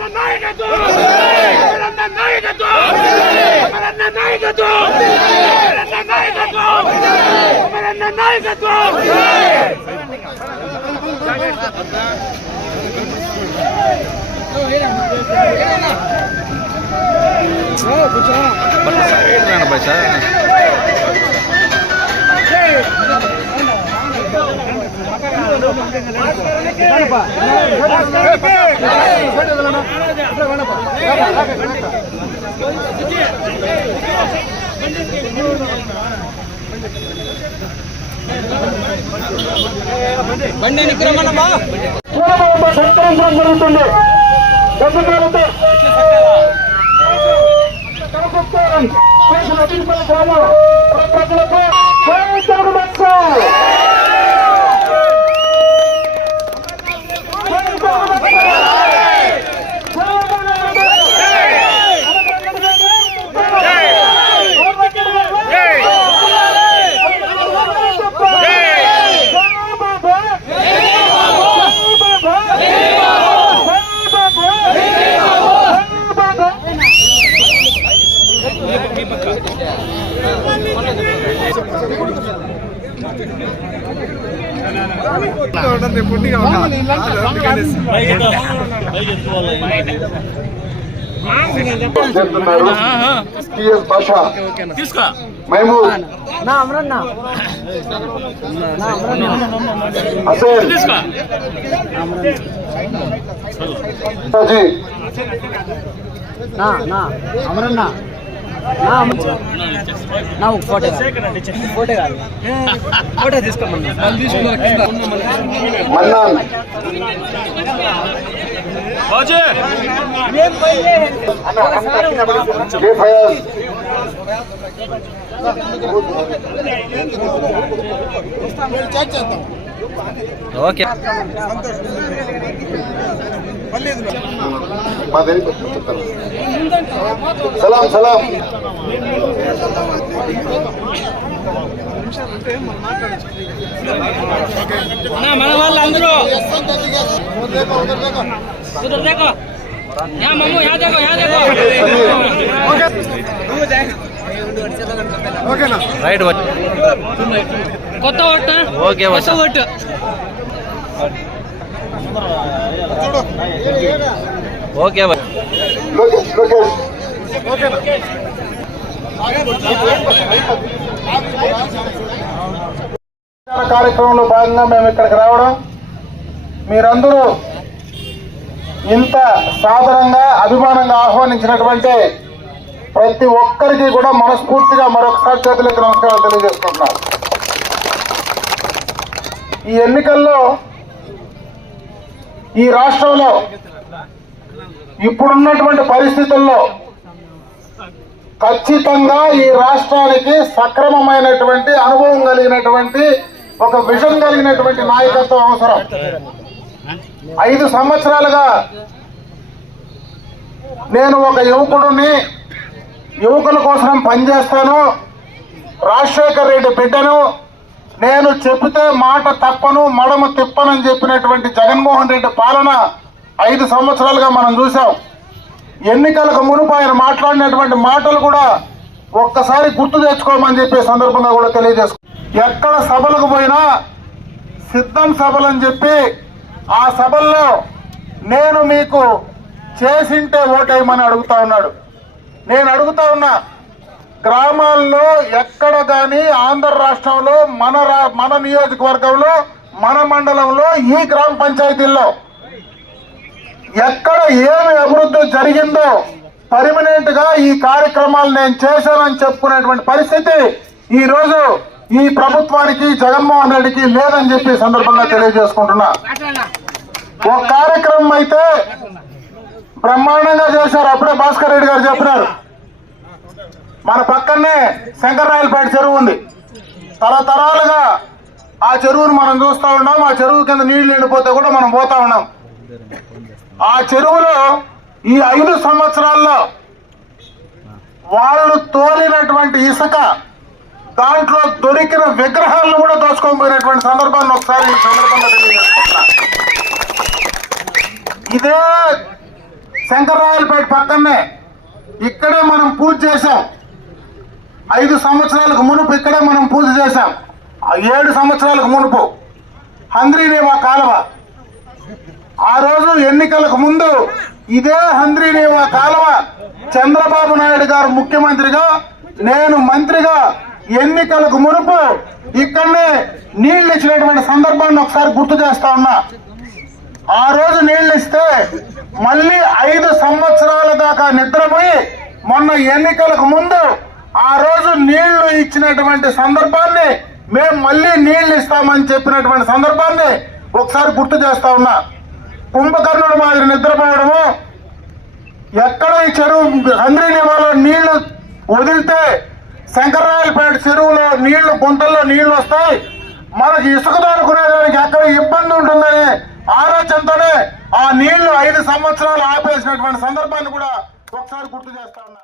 ಅವರನ್ನ ನಾಯಕತ್ವ ಅವರನ್ನ ನಾಯಕತ್ವ ಅವರನ್ನ ನಾಯಕತ್ವ ಅವರನ್ನ ನಾಯಕತ್ವ ಅವರನ್ನ ನಾಯಕತ್ವ ಬಟ್ ಸರ್ ಹೇಳ್ತಾನೆ ಬೈ ಸರ್ బండి పూలమాలతో సత్కరించడం జరుగుతుంది గజమాలతో కరపత్తారం చేసిన ప్రజలకు మహమూద్ హసేన్ రాజీ అమరన్నా. నా నా ఒక ఫోటో ఫోటో కాదు ఫోటో తీసుకోమన్నా మన్నాన్ కే ఫయాజ్ ఓకే మా ಸಲಾಂ ಸಲಾಂ మన వాళ్ళు అందరూ రైట్ కొత్త ఓట్ ఓకే ಹೊಸ ఓకే బాయ్. కార్యక్రమంలో భాగంగా మేము ఇక్కడికి రావడం మీరందరూ ఇంత సాధారణంగా అభిమానంగా ఆహ్వానించినటువంటి ప్రతి ఒక్కరికి కూడా మనస్ఫూర్తిగా మరొకసారి చేతులకి నమస్కారాలు తెలియజేసుకుంటున్నాను. ఈ ఎన్నికల్లో ఈ రాష్ట్రంలో ఇప్పుడున్నటువంటి పరిస్థితుల్లో ఖచ్చితంగా ఈ రాష్ట్రానికి సక్రమమైనటువంటి అనుభవం కలిగినటువంటి ఒక విజన్ కలిగినటువంటి నాయకత్వం అవసరం. ఐదు సంవత్సరాలుగా నేను ఒక యువకుడిని యువకుల కోసం పనిచేస్తాను. రాజశేఖర్ రెడ్డి బిడ్డను నేను చెబితే మాట తప్పను మడమ తిప్పనని చెప్పినటువంటి జగన్మోహన్ రెడ్డి పాలన ఐదు సంవత్సరాలుగా మనం చూసాం ఎన్నికలకు మునుపు ఆయన మాట్లాడినటువంటి మాటలు కూడా ఒక్కసారి గుర్తు తెచ్చుకోమని చెప్పే సందర్భంగా కూడా తెలియజేసుకో ఎక్కడ సభలకు పోయినా సిద్ధం సభలు అని చెప్పి ఆ సభల్లో నేను మీకు చేసింటే ఓటేయమని అడుగుతా ఉన్నాడు. నేను అడుగుతా ఉన్నా గ్రామాల్లో ఎక్కడ కానీ ఆంధ్ర రాష్ట్రంలో మన రా మన నియోజకవర్గంలో మన మండలంలో ఈ గ్రామ పంచాయతీల్లో ఎక్కడ ఏమి అభివృద్ధి జరిగిందో పర్మనెంట్గా ఈ కార్యక్రమాలు నేను చేశానని చెప్పుకునేటువంటి పరిస్థితి ఈ రోజు ఈ ప్రభుత్వానికి జగన్మోహన్ రెడ్డికి లేదని చెప్పి సందర్భంగా తెలియజేసుకుంటున్నా. ఒక కార్యక్రమం అయితే బ్రహ్మాండంగా చేశారు. అప్పుడే భాస్కర్ రెడ్డి గారు చెప్పినారు. మన పక్కనే శంకర్రాయలపేట చెరువు ఉంది. తరతరాలుగా ఆ చెరువును మనం చూస్తా ఉన్నాం. ఆ చెరువు కింద నీళ్ళు ఎండిపోతే కూడా మనం పోతా ఉన్నాం. ఆ చెరువులో ఈ ఐదు సంవత్సరాల్లో వాళ్ళు తోలినటువంటి ఇసుక దాంట్లో దొరికిన విగ్రహాలను కూడా దోచుకొని పోయినటువంటి సందర్భాన్ని ఒకసారి ఈ సందర్భంగా తెలియజేసుకుంటున్నా ఇదే శంకర్రాయలపేట పక్కనే ఇక్కడే మనం పూజ చేశాం. ఐదు సంవత్సరాలకు మునుపు ఇక్కడే మనం పూజ చేశాం. ఏడు సంవత్సరాలకు మునుపు. హంద్రీనేవా కాలువ. ఆ రోజు ఎన్నికలకు ముందు ఇదే హంద్రీనేవా కాలువ చంద్రబాబు నాయుడు గారు ముఖ్యమంత్రిగా నేను మంత్రిగా ఎన్నికలకు మునుపు ఇక్కడనే నీళ్ళు ఇచ్చినటువంటి సందర్భాన్ని ఒకసారి గుర్తు చేస్తా ఉన్నా. ఆ రోజు నీళ్ళు ఇస్తే మళ్ళీ ఐదు సంవత్సరాల దాకా నిద్రపోయి మొన్న ఎన్నికలకు ముందు ఆ రోజు నీళ్ళు ఇచ్చినటువంటి సందర్భాన్ని మేము మళ్ళీ నీళ్ళు ఇస్తామని చెప్పినటువంటి సందర్భాన్ని ఒకసారి గుర్తు చేస్తా ఉన్నా. కుంభకర్ణుడు మాదిరి నిద్రపోవడము ఎక్కడ ఈ చెరువు హంద్రీనివాలో నీళ్ళు వదిలితే శంకరాయలపేట చెరువులో నీళ్ళు గుంటల్లో నీళ్ళు వస్తాయి. మనకి ఇసుక దాడుకునేదానికి ఎక్కడ ఇబ్బంది ఉంటుందని ఆలోచనతోనే ఆ నీళ్ళు ఐదు సంవత్సరాలు ఆపేసినటువంటి సందర్భాన్ని కూడా ఒకసారి గుర్తు చేస్తా ఉన్నా.